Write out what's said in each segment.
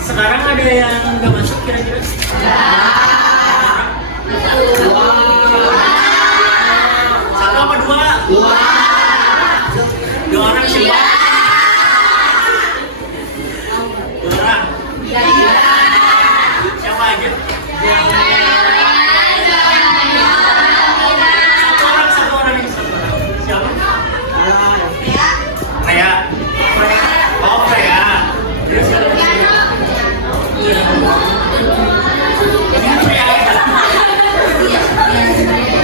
Sekarang ada yang nggak masuk kira-kira? Satu apa dua? Dua orang siapa? Dua orang. Siapa aja? Satu orang ini. Siapa? Freya. Oh, Freya. Terus siapa?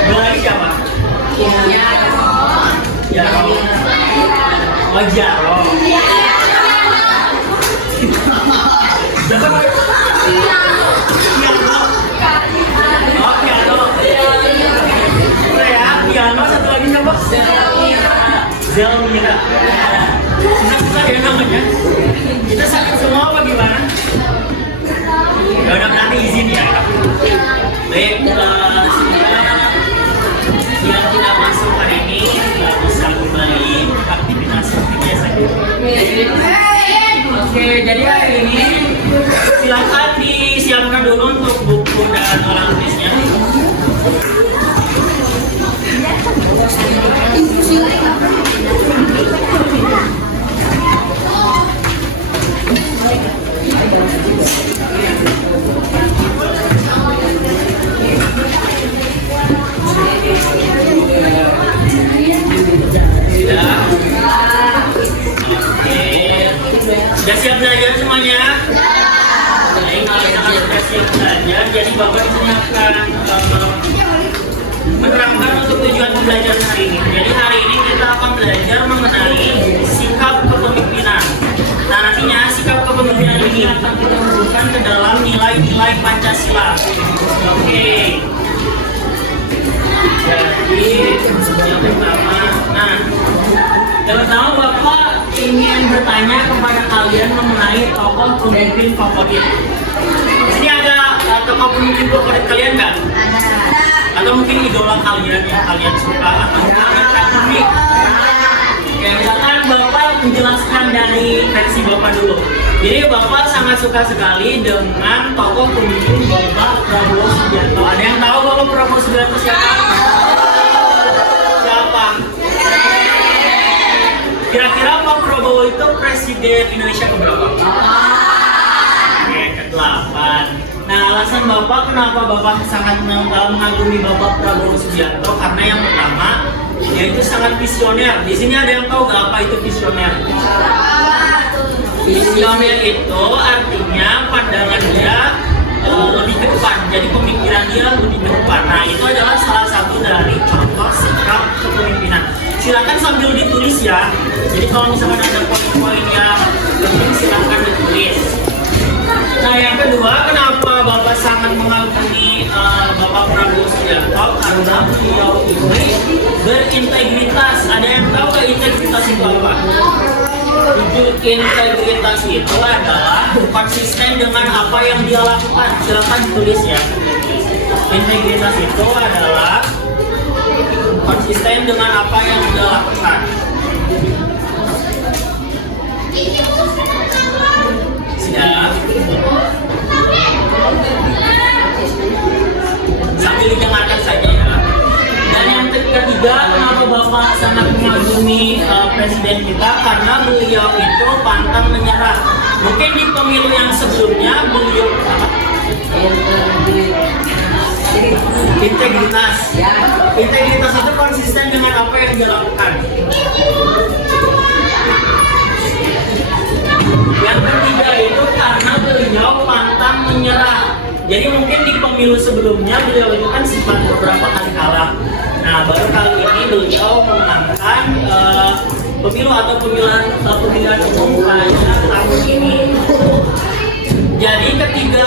Dua lagi siapa? Jaro. Oh, Jaro. Piano satu lagi siapa? Zelmira. Susah ya namanya. Kita sakit semua apa gimana? Ya udah nanti izin ya. Baik, yang tidak masuk hari ini nggak bisa kembali aktivitas seperti biasa. Oke, jadi hari ini silakan disiapkan dulu untuk buku dan alat tulisnya. Sudah siap belajar semuanya? Baik, kalau misalkan sudah siap belajar, jadi Bapak di sini akan menerangkan untuk tujuan pembelajaran hari ini. Jadi hari ini kita akan belajar mengenai sikap kepemimpinan. Nah, nantinya sikap kepemimpinan ini akan kita masukkan ke dalam nilai-nilai Pancasila. Oke. Jadi yang pertama, yang pertama Bapak ingin bertanya kepada kalian mengenai tokoh pemimpin favorit. Ini ada tokoh pemimpin favorit kalian nggak? Atau mungkin idola kalian yang kalian suka atau kalian kagumi? Ya, misalkan Bapak menjelaskan dari versi Bapak dulu. Jadi Bapak sangat suka sekali dengan tokoh pemimpin Bapak Prabowo Subianto. Ada yang tahu Bapak Prabowo Subianto siapa? Siapa? Kira-kira Pak Prabowo itu presiden Indonesia keberapa? Ke-8. Nah, alasan Bapak kenapa Bapak sangat mengagumi Bapak Prabowo Subianto karena yang pertama, dia itu sangat visioner. Di sini ada yang tahu nggak apa itu visioner? Visioner itu artinya pandangan dia lebih ke depan. Jadi pemikiran dia lebih ke depan. Nah, itu adalah salah satu dari contoh sikap kepemimpinan. Silakan sambil ditulis ya. Jadi kalau misalkan ada poin-poin yang penting silakan ditulis. Nah, yang kedua, kenapa Bapak sangat mengagumi Bapak Prabowo Subianto? Karena beliau ini berintegritas. Ada yang tahu nggak integritas itu apa? Integritas itu adalah konsisten dengan apa yang dia lakukan. Silakan ditulis ya. Integritas itu adalah konsisten dengan apa yang dia lakukan. Siap. Sambil didengarkan saja ya. Dan yang ketiga, kenapa Bapak sangat mengagumi presiden kita? Karena beliau itu pantang menyerah. Mungkin di pemilu yang sebelumnya beliau integritas. Integritas itu konsisten dengan apa yang dia lakukan. Yang ketiga itu karena beliau pantang menyerah. Jadi mungkin di pemilu sebelumnya beliau itu kan sempat beberapa kali kalah. Nah, baru kali ini beliau memenangkan pemilu atau pemilihan umum pada tahun ini. Jadi ketiga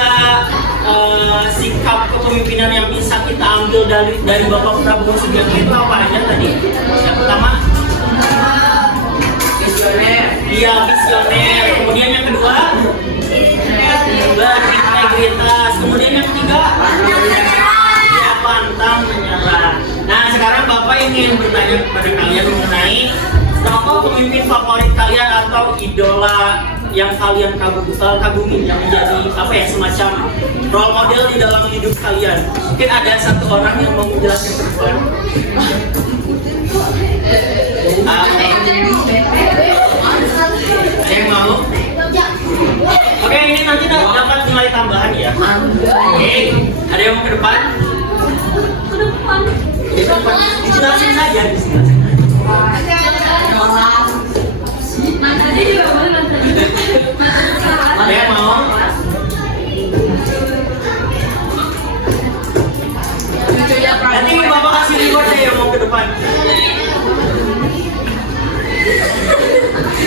sikap kepemimpinan yang bisa kita ambil dari Bapak Prabowo Subianto itu apa aja tadi? Yang pertama, visioner. Iya, visioner. Kemudian yang kedua, berintegritas. Kemudian yang ketiga, dia pantang menyerah. Nah, sekarang Bapak ingin bertanya kepada kalian mengenai tokoh pemimpin favorit kalian atau idola yang kalian kagumi, yang menjadi apa ya, semacam role model di dalam hidup kalian? Mungkin ada satu orang yang mau menjelaskan ke depan. Ada yang mau? Oke, ini nanti dapat nilai tambahan ya. Oke, ada yang mau ke depan? Dijelasin saja, Ada yang mau? Nanti Bapak kasih reward ya yang mau ke depan.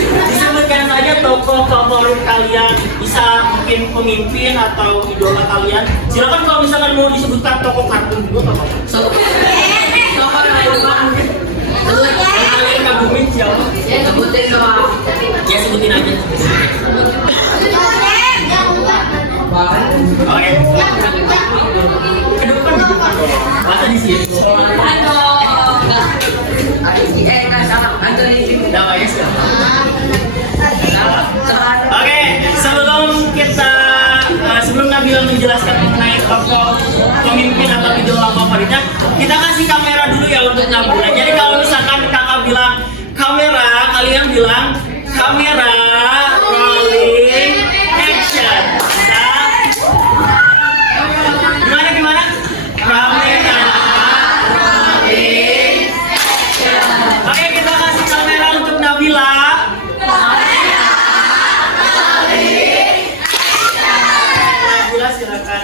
Disebutkan saja tokoh favorit kalian, bisa mungkin pemimpin atau idola kalian. Silakan kalau misalkan mau disebutkan tokoh kartun juga apa? Yang kalian kagumin siapa? Ya sebutin aja. Oke. Ke depan. Masa di sini? Oke, sebelum Nabila menjelaskan mengenai tokoh pemimpin atau idola favoritnya, kita kasih kamera dulu ya untuk Nabila. Jadi kalau misalkan kakak bilang kamera, kalian bilang kamera, rolling, action. Bisa? Gimana? Kamera, rolling, action. Oke, kita kasih kamera untuk Nabila. Nabila silakan.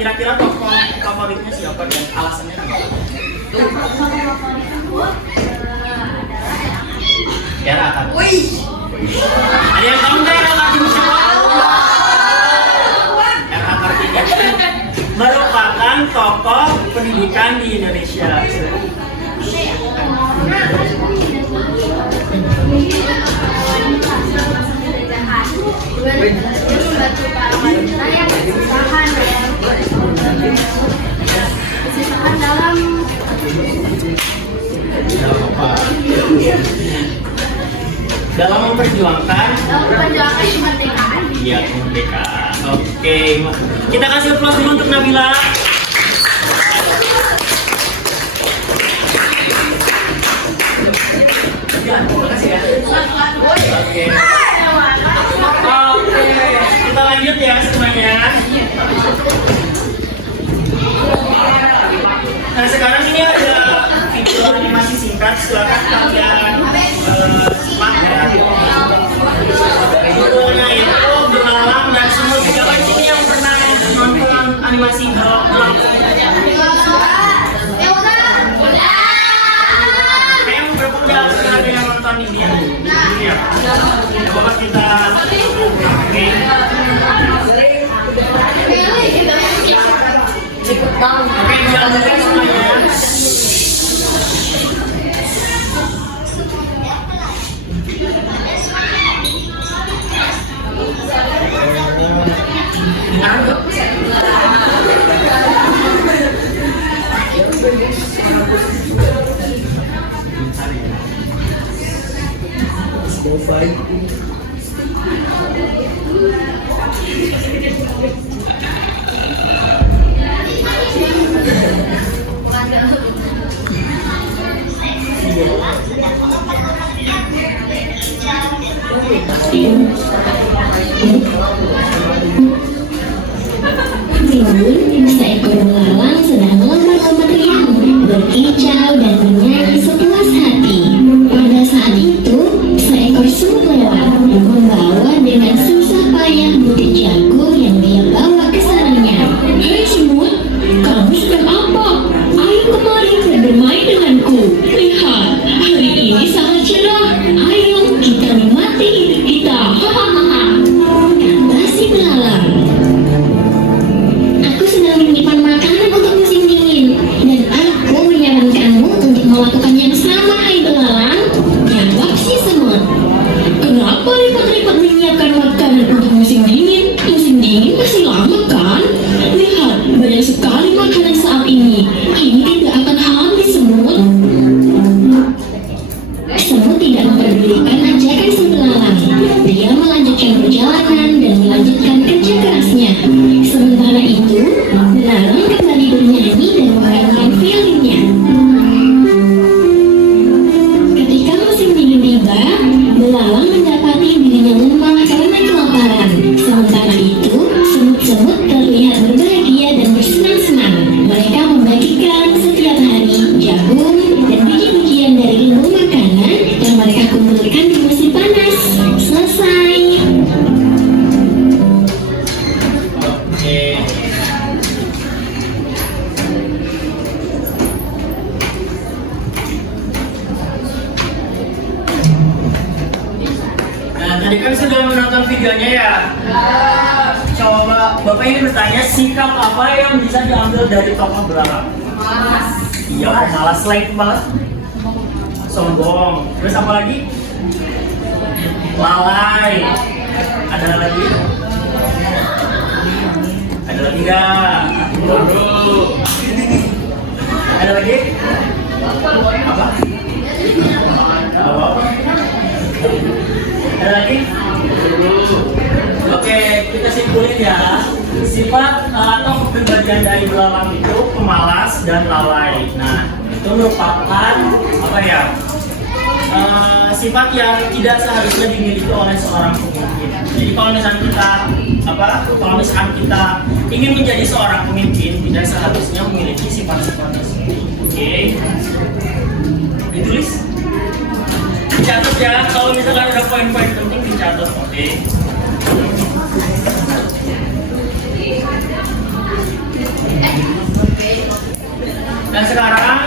Kira-kira tokoh favoritnya siapa dan alasannya apa? Ya, Raka. Ada yang tahu nggak ya kartun siapa? Raka Kartika merupakan tokoh pendidikan di Indonesia. Membantu para wanita yang kesusahan dalam Dalam memperjuangkan kemerdekaan. Iya, kemerdekaan. Oke, kita kasih aplaus dulu untuk Nabila. Ya, terima kasih ya. Oke. Kita lanjut ya semuanya. Nah, sekarang ini ada video animasi singkat, silakan kalian simak ya. Judulnya itu Belalang dan Semut. Siapa di sini yang pernah nonton animasi Belalang? Kayaknya beberapa udah ada yang nonton ini ya. Iya. Coba kita. Oke. Oke, dilanjutkan semuanya. Seekor belalang sedang lompat-lompat riang, berkicau dan bernyanyi sepuas hati. Pada saat itu, seekor semut lewat, membawa dengan susah payah butir jagung yang dia bawa ke sarangnya. Hei semut, kamu sedang apa? Ayo kemari dan bermain denganku. Lihat, hari ini sangat cerah. Ayo kita nikmati hidup kita. Hahaha. Kata si belalang. Aku sedang menyimpan makanan untuk musim dingin, dan aku menyarankanmu untuk melakukan yang sama, hai belalang. Jawab si semut. Kenapa repot-repot menyiapkan makanan untuk musim dingin? Musim kesalahan dan melanjutkan kerja kerasnya. Sementara itu, belalang kembali bernyanyi dan memainkan violinnya. Ketika musim dingin tiba, belalang mendapati dirinya lemah karena kelaparan. Sementara itu, semut-semut terlihat berbahagia dan bersenang-senang. Mereka membagikan setiap hari jagung dan biji-bijian dari lumbung makanan yang mereka kumpulkan di musim panas. Selesai. Oke. Nah, tadi kan sudah menonton videonya ya. Coba Bapak ingin bertanya, sikap apa yang bisa diambil dari tokoh belalang? Iya, malas. Selain malas, sombong. Terus apa lagi? Lalai. Ada lagi? Ada lagi nggak? Bodoh. Ada lagi? Apa? Apa? Ada lagi? Oke, kita simpulin ya. Sifat atau kepribadian dari belalang itu pemalas dan lalai. Nah, itu merupakan apa ya? Sifat yang tidak seharusnya dimiliki oleh seorang pemimpin. Jadi kalau misalnya kita ingin menjadi seorang pemimpin, tidak seharusnya memiliki sifat-sifat tersebut. Oke, ditulis, dicatat ya. Kalau misalkan ada poin-poin penting dicatat, oke. Dan sekarang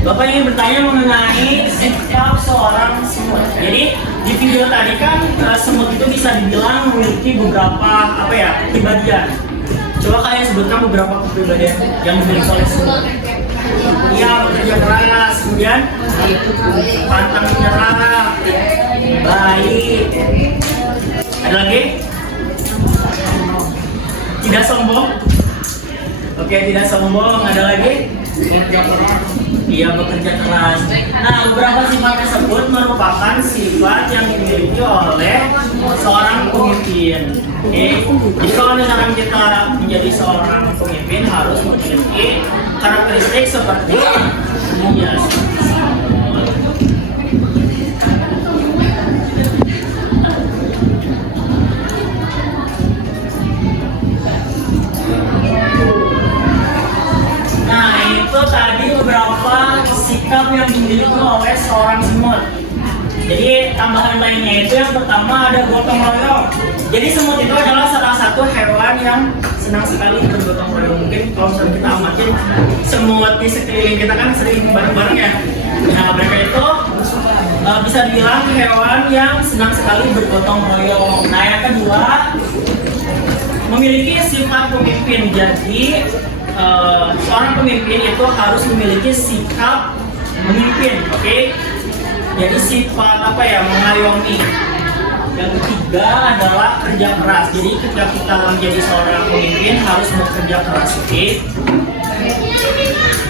Bapak ingin bertanya mengenai sikap seorang semut. Jadi di video tadi kan semut itu bisa dibilang memiliki beberapa kepribadian. Coba kalian sebutkan beberapa kepribadian yang dimiliki oleh semut. Ia bekerja keras, kemudian pantang menyerah, baik. Ada lagi? Tidak sombong. Oke, tidak sombong. Ada lagi? Ia bekerja keras. Nah, beberapa sifat tersebut merupakan sifat yang dimiliki oleh seorang pemimpin. Oke, jadi kalau misalkan kita menjadi seorang pemimpin harus memiliki karakteristik seperti ini ya. Sikap yang dimiliki oleh seorang semut. Jadi tambahan lainnya itu yang pertama ada gotong royong. Jadi semut itu adalah salah satu hewan yang senang sekali bergotong royong. Mungkin kalau misalnya kita amatin semut di sekeliling kita kan sering bareng-bareng ya. Nah, mereka itu bisa dibilang hewan yang senang sekali bergotong royong. Nah, yang kedua memiliki sifat pemimpin. Jadi seorang pemimpin itu harus memiliki sikap memimpin, oke? Jadi sifat mengayomi. Yang ketiga adalah kerja keras. Jadi ketika kita menjadi seorang pemimpin harus bekerja keras, oke?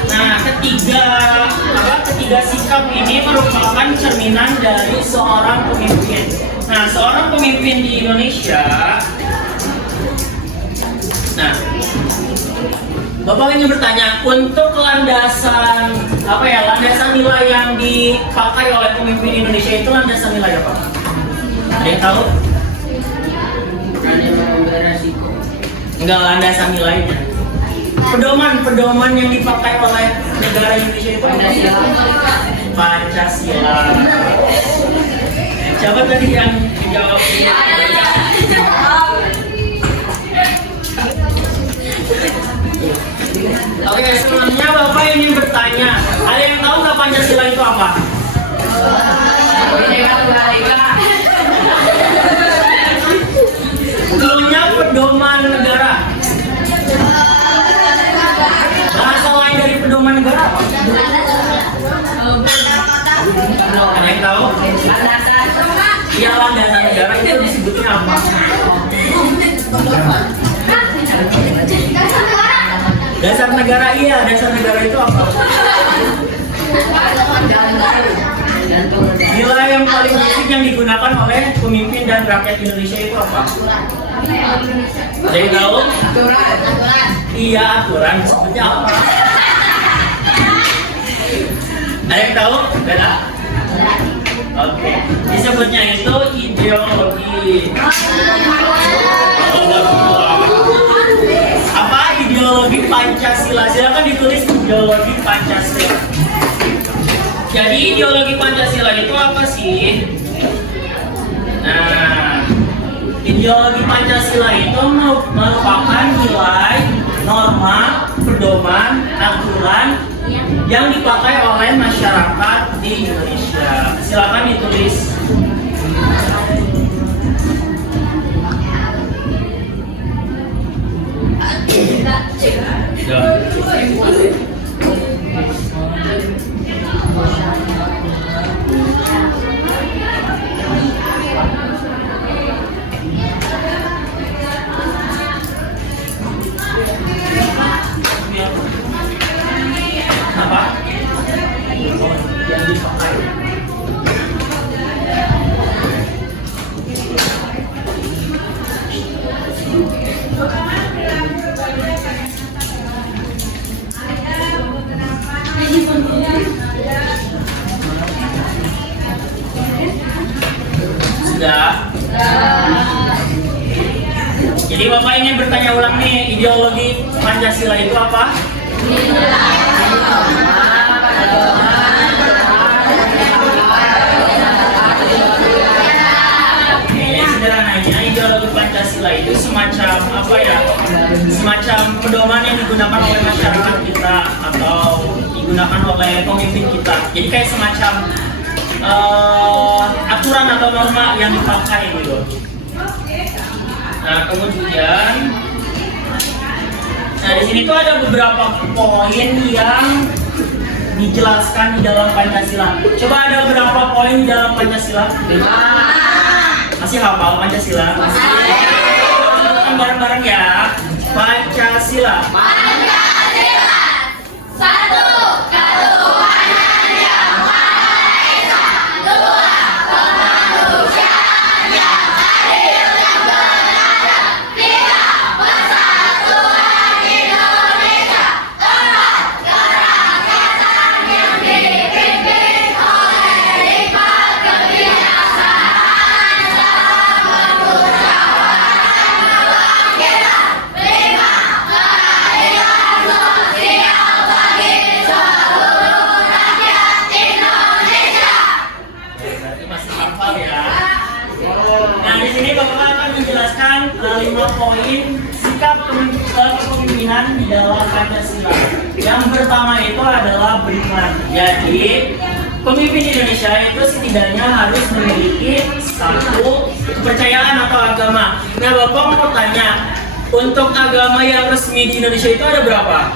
Nah, ketiga sikap ini merupakan cerminan dari seorang pemimpin. Nah, seorang pemimpin di Indonesia. Nah, Bapak ingin bertanya, untuk landasan nilai yang dipakai oleh pemimpin Indonesia itu landasan nilai apa? Ada yang tahu? Enggak, landasan nilainya. Pedoman yang dipakai oleh negara Indonesia itu Pancasila. Siapa tadi yang jawab? Oke, sebelumnya Bapak ingin bertanya, ada yang tahu nggak Pancasila itu apa? Dulunya pedoman negara. Bahasa lain dari pedoman negara apa? Ada yang tahu? Iya, landasan negara itu disebutnya apa? Dasar negara, iya. Dasar negara itu apa? Nilai yang paling basic yang digunakan oleh pemimpin dan rakyat Indonesia itu apa? Ada yang tahu? Iya, aturan. Seperti apa? Ada yang tahu? Beda? Oke. Disebutnya itu ideologi. Apa ideologi Pancasila? Silakan ditulis ideologi Pancasila. Jadi ideologi Pancasila itu apa sih? Nah, ideologi Pancasila itu merupakan nilai, norma, pedoman, aturan yang dipakai oleh masyarakat di Indonesia. Silakan ditulis. Apa? Yang dipakai. Sudah. Jadi Bapak ingin bertanya ulang nih, ideologi Pancasila itu apa? Sederhananya ideologi Pancasila itu semacam apa ya? Semacam pedoman yang digunakan oleh masyarakat kita atau digunakan oleh pemimpin kita. Jadi kayak semacam aturan atau norma yang dipakai gitu. Nah kemudian, di sini tuh ada beberapa poin yang dijelaskan di dalam Pancasila. Coba ada berapa poin di dalam Pancasila? Masih hafal Pancasila? Masih. Bareng-bareng ya. Pancasila. Satu ketuhanan yang maha esa, dua kemanusiaan yang adil dan beradab, tiga persatuan Indonesia, empat kerakyatan yang dipimpin oleh hikmat kebijaksanaan dalam bermusyawarah kebangkitan, lima keadilan sosial bagi seluruh rakyat Indonesia. Berarti masih hafal ya. Nah di sini Bapak akan menjelaskan 5 poin sikap kepemimpinan di dalam Pancasila. Yang pertama itu adalah beriman. Jadi pemimpin Indonesia itu setidaknya harus memiliki satu kepercayaan atau agama. Nah Bapak mau tanya, untuk agama yang resmi di Indonesia itu ada berapa?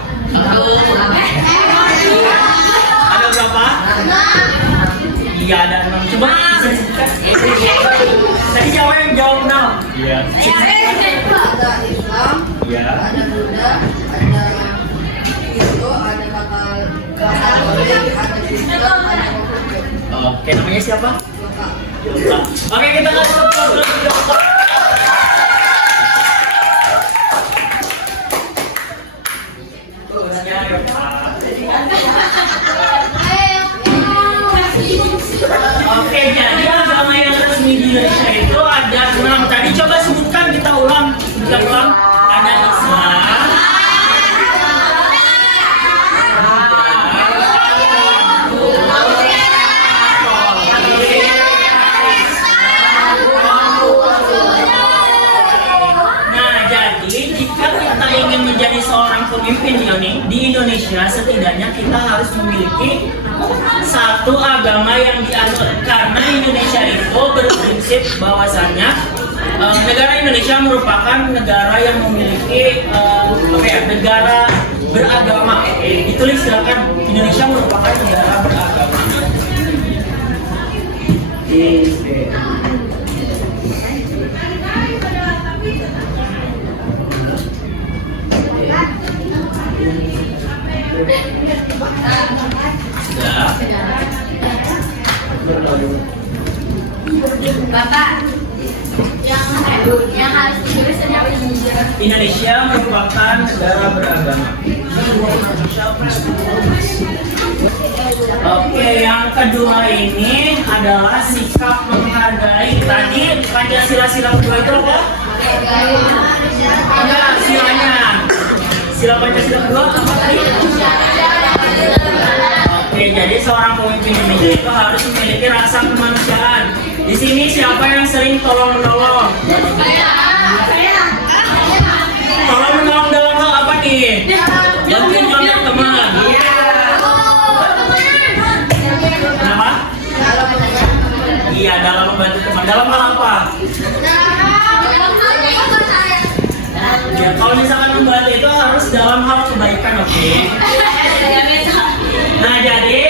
Ada berapa? Iya ada 6. Coba bisa disebutkan. Tadi siapa yang jawab 6? Iya. Ada Islam, Iya. ada Buddha, ada Hindu, ada Katolik, ada Kristen, ada Konghucu. Oke, namanya siapa? Oke, kita kasih tepuk tangan. Tulisnya ya, Pak. Oke, jadi agama yang resmi di Indonesia itu ada 6. Tadi coba sebutkan, kita ulang. Sebutkan ulang. Ada Islam. Nah, jadi jika kita ingin menjadi seorang pemimpin di Indonesia, setidaknya kita harus memiliki satu agama yang dianut, karena Indonesia itu berprinsip bahwasannya negara Indonesia merupakan negara yang memiliki negara beragama. Ditulis silakan, Indonesia merupakan negara beragama. Sudah. Indonesia merupakan negara beragama. Oke, yang kedua ini adalah sikap menghargai. Tadi Pancasila sila kedua itu apa? Enggak, silanya. Sila Pancasila kedua apa tadi? Oke, jadi seorang pemimpin Indonesia itu harus memiliki rasa kemanusiaan. Di sini siapa yang sering tolong menolong? Tolong menolong dalam hal apa nih? Bantuin contoh teman. Kenapa? Iya, dalam membantu teman. Dalam hal apa? Ya, kalau misalkan membantu itu harus dalam hal kebaikan, oke? Nah, jadi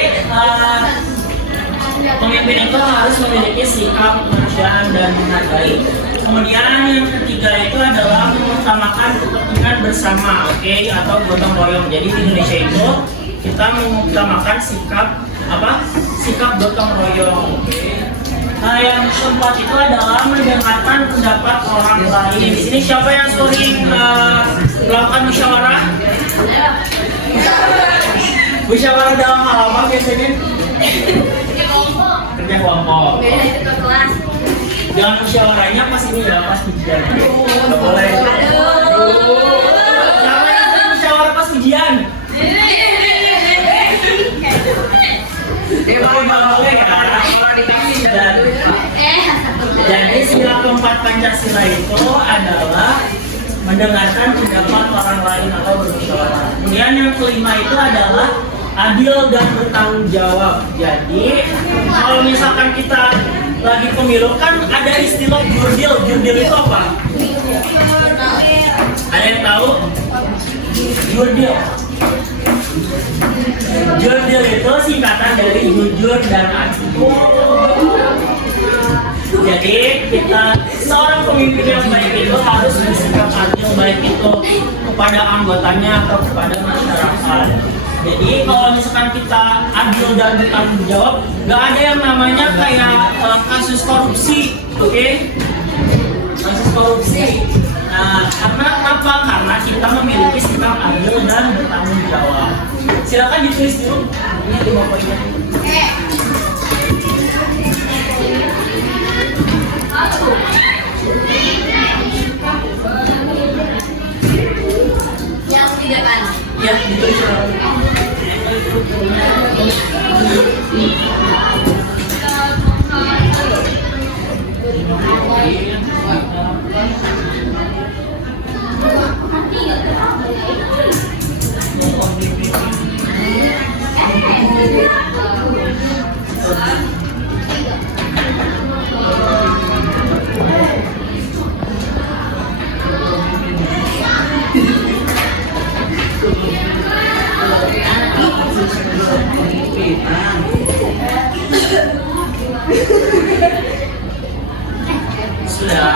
pemimpin itu harus memiliki sikap kemanusiaan dan menghargai. Kemudian yang ketiga itu adalah mengutamakan kepentingan bersama, oke? Atau gotong royong. Jadi di Indonesia itu kita mengutamakan sikap apa? Sikap gotong royong, oke? Nah, yang keempat itu adalah mendengarkan pendapat orang lain. Di sini siapa yang sering melakukan musyawarah? Musyawarah dalam hal apa biasanya? Kerja kelompok. Jangan musyawarahnya pas ini ya, pas ujian. Nggak boleh. Siapa yang sering musyawarah pas ujian? Nggak boleh kan? Jadi sila keempat Pancasila itu adalah mendengarkan pendapat orang lain atau bermusyawarah. Kemudian yang kelima itu adalah adil dan bertanggung jawab. Jadi kalau misalkan kita lagi pemilu kan ada istilah jurdil. Jurdil itu apa? Ada yang tahu? Jurdil. Jurdil itu singkatan dari jujur dan adil. Jadi kita seorang pemimpin yang baik itu harus bersikap adil, baik itu kepada anggotanya atau kepada masyarakat. Jadi kalau misalkan kita adil dan bertanggung jawab, nggak ada yang namanya kayak kasus korupsi, oke? Kasus korupsi. Nah, karena apa? Karena kita memiliki sikap adil dan bertanggung jawab. Silakan ditulis dulu. Ini di bawahnya. Yang tidak kan? Ya, ditulis dulu. Sudah.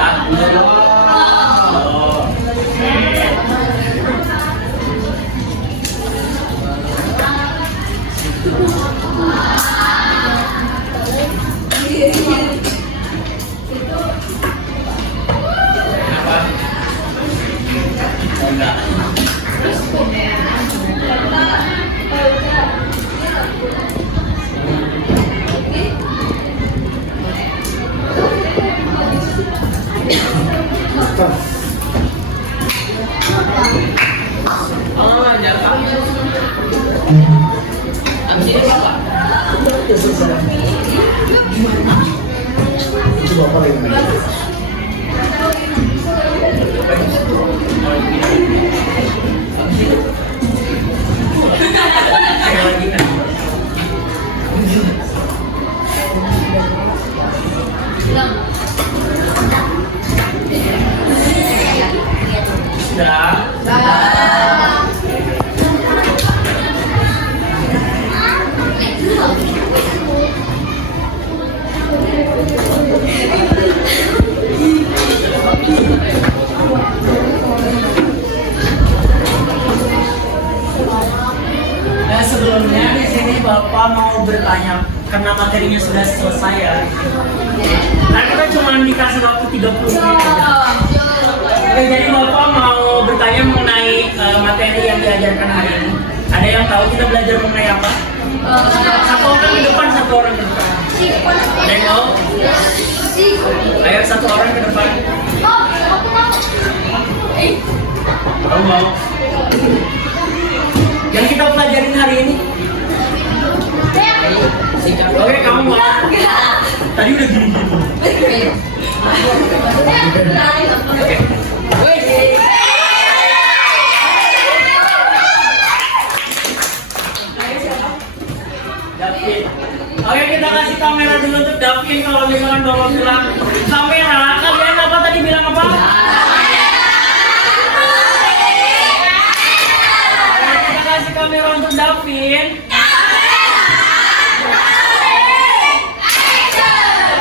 Nah, sebelumnya di sini Bapak mau bertanya karena materinya sudah selesai ya. Nah, kita cuma dikasih waktu 30 menit aja. Oke, jadi Bapak mau bertanya mengenai materi yang diajarkan hari ini. Ada yang tahu kita belajar mengenai apa? Satu orang di depan, satu orang di depan. Ada yang tahu? Ayo satu orang ke depan. Kamu mau? Yang kita pelajarin hari ini? Oke, kamu mau? Tadi udah gini-gini. Davin. Oke, kita kasih kamera dulu untuk Davin. Kalau misalkan Bapak bilang kamera, kalian apa tadi bilang apa? Oke, kita kasih kamera untuk Davin.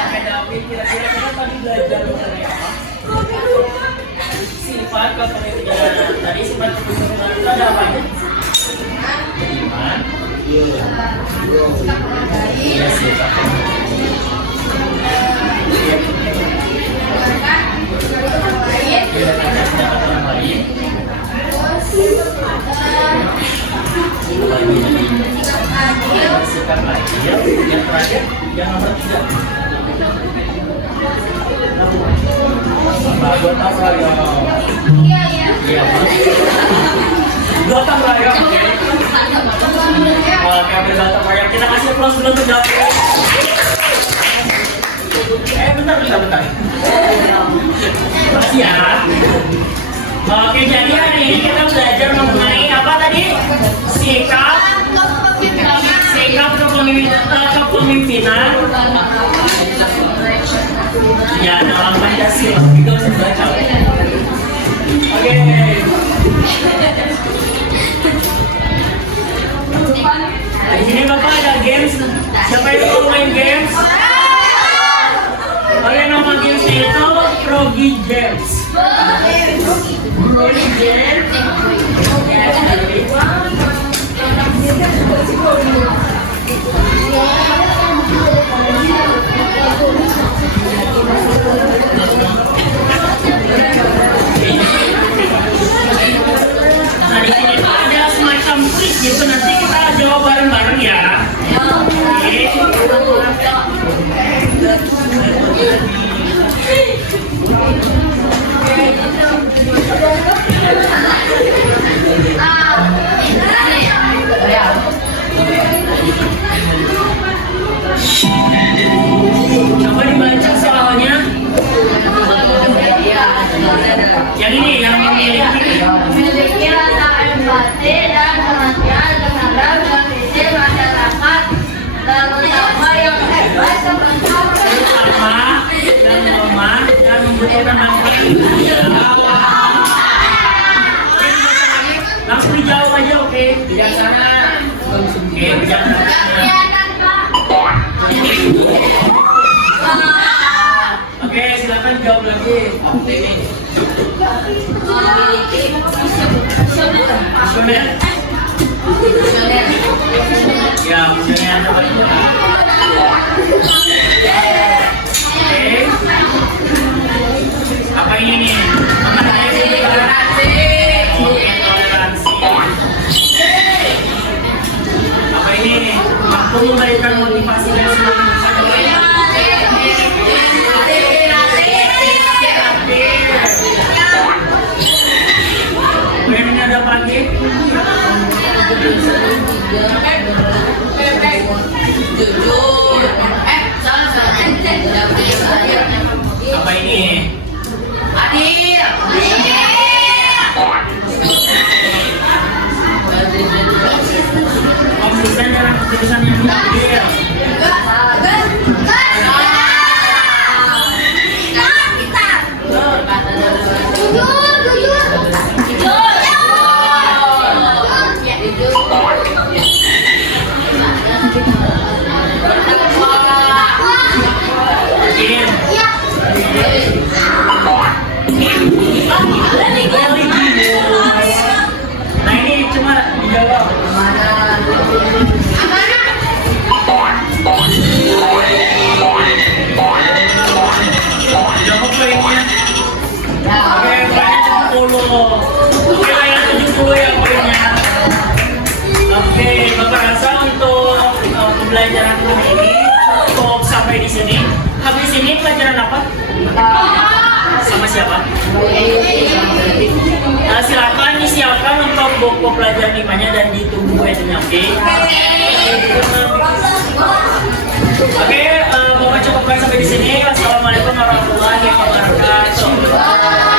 Oke, Davin, kira-kira kita tadi belajar mengenai apa? Sifat kepemimpinan. Tadi sifat kepemimpinan itu ada apa aja? Iman. Iya sih. Sikap adil. Yang terakhir, yang nomor 3. Gotong royong. Iya. Gotong royong. Oke, bergotong royong. Kita kasih aplaus dulu untuk Davin. Bentar. Makasih ya. Oke, jadi hari ini kita belajar mengenai apa tadi? Sikap kepemimpinan. Ya, dalam Pancasila kita harus baca. Oke. Di sini Bapak ada games. Siapa yang mau main games? Oke, nama gamesnya itu Frogi Games. Frogi Games. Nah, di sini tuh ada semacam quiz gitu, nanti kita jawab bareng-bareng ya. Coba dibaca soalnya. Yang ini, yang Memiliki rasa empati dan perhatian terhadap kondisi masyarakat, terutama yang hebat pertama dan lemah dan membutuhkan manfaat. Langsung dijawab aja, oke? Bijaksana. Oke, bijaksana. Oke, silakan jawab lagi. Visioner. Ya, visioner apa itu? Oke. Apa ini nih? Toleransi. Oke, toleransi. Apa ini nih? Mampu memberikan motivasi dan semangat. Ini ada pagi. jujur. Salah. Apa ini? Adil. Konsisten dengan keputusan yang diambil. Nah ini cuma dijawab. Jawab poinnya. Oke, pelajaran kali ini cukup sampai di sini. Habis ini pelajaran apa? Sama siapa? Nah, silakan disiapkan untuk buku pelajaran 5-nya dan ditunggu itu-nya, oke? Oke, Bapak cukupkan sampai di sini. Wassalamualaikum warahmatullahi wabarakatuh.